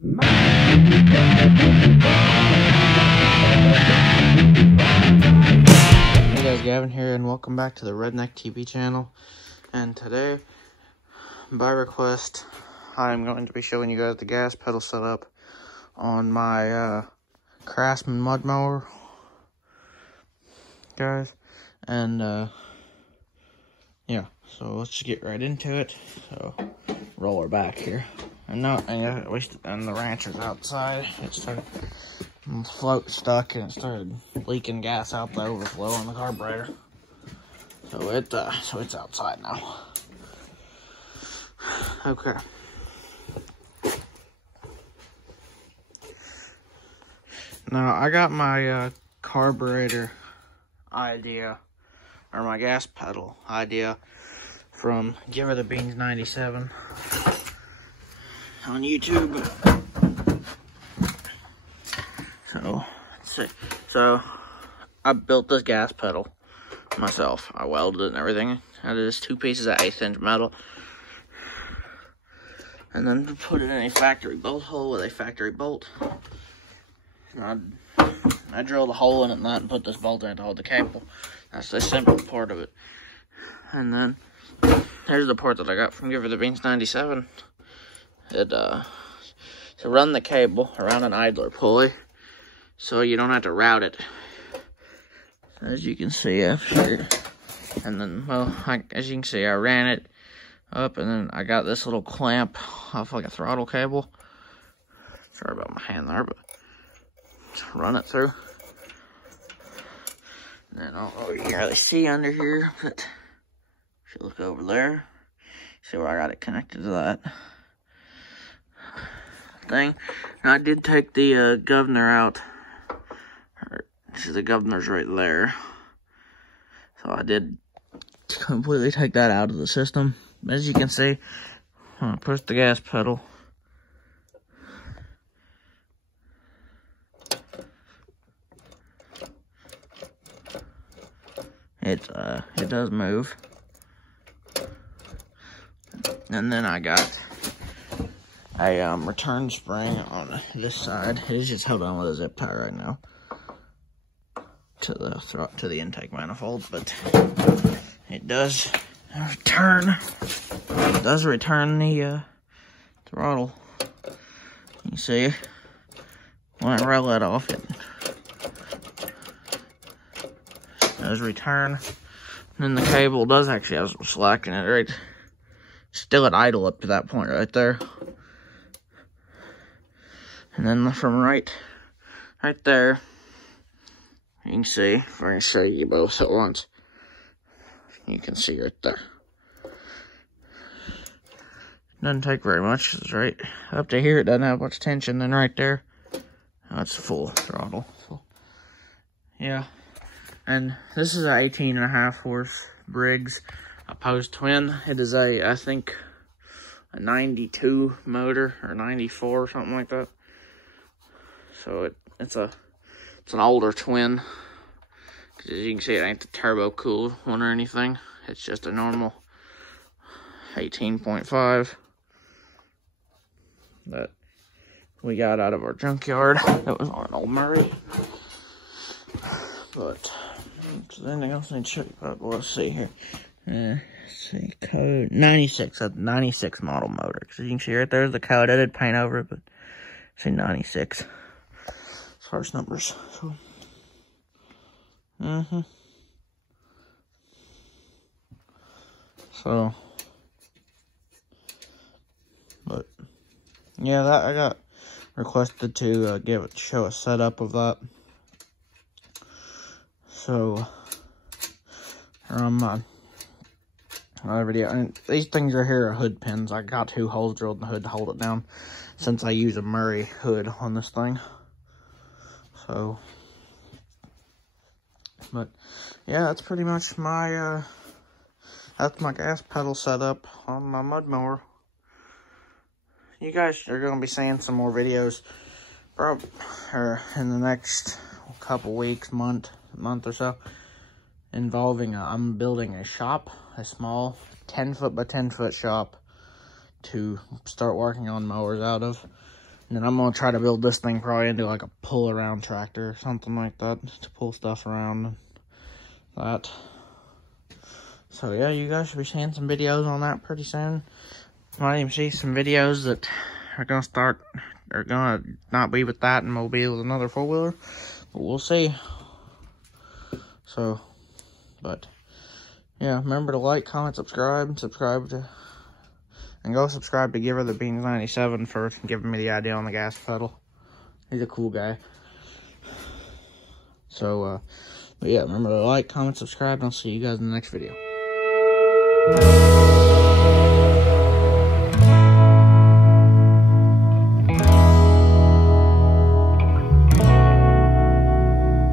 Hey guys, Gavin here, and welcome back to the Redneck TV channel. And today, by request, I'm going to be showing you guys the gas pedal setup on my Craftsman mud mower, guys. And yeah, so let's just get right into it. So roll her back here. And no, and the rancher's outside. It started, the float stuck and it started leaking gas out the overflow on the carburetor. So it's outside now. Okay. Now I got my carburetor idea, or my gas pedal idea, from Give Her the Beans 97 on YouTube. So let's see. So I built this gas pedal myself. I welded it and everything. I did just 2 pieces of 1/8 inch metal, and then put it in a factory bolt hole with a factory bolt. And I drilled a hole in it and put this bolt in it to hold the cable. That's the simple part of it. And then there's the part that I got from Give Her the Beans 97. It to run the cable around an idler pulley, so you don't have to route it. As you can see after, and then, well, as you can see, I ran it up, and then I got this little clamp off like a throttle cable. Sorry about my hand there, but run it through. And then I don't know what you can really see under here, but if you look over there, see where I got it connected to that thing. And I did take the governor out. See, the governor's right there. So I did completely take that out of the system. As you can see, when I push the gas pedal, it does move. And then I got a return spring on this side. It is just held on with a zip tie right now to the intake manifold, but it does return. It does return the throttle. You see, when I roll that off, it does return. And then the cable does actually have some slack in it, right? Still at idle up to that point right there. And then from right there, you can see, if I can show you both at once, you can see right there. Doesn't take very much, it's right up to here, it doesn't have much tension. Then right there, that's full throttle. So, yeah. And this is a 18.5 horse Briggs opposed twin. It is I think, a 92 motor, or 94, or something like that. So it's an older twin. As you can see, it ain't the turbo cooled one or anything. It's just a normal 18.5 that we got out of our junkyard. That was on an old Murray. But is there anything else I need to show you about? Well, let's see here. Let's see, code 96. That's 96 model motor. So you can see right there's the code. I did paint over it, but say 96 as far as numbers. So, So, but yeah, that I got requested to show a setup of that. So, another video. And these things right here are hood pins. I got 2 holes drilled in the hood to hold it down, since I use a Murray hood on this thing. So, but yeah, that's pretty much my that's my gas pedal setup on my mud mower. You guys are gonna be seeing some more videos, or in the next couple weeks, month or so, involving I'm building a shop, a small 10 foot by 10 foot shop to start working on mowers out of. And then I'm going to try to build this thing probably into like a pull-around tractor or something like that to pull stuff around that. So yeah, you guys should be seeing some videos on that pretty soon. Might even see some videos that are going to not be with that and will be with another four-wheeler. But we'll see. So, but yeah, remember to like, comment, subscribe and go subscribe to Giver the Beans 97 for giving me the idea on the gas pedal. He's a cool guy. So, but yeah, remember to like, comment, subscribe, and I'll see you guys in the next video.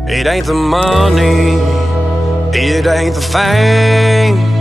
It ain't the money, it ain't the fame.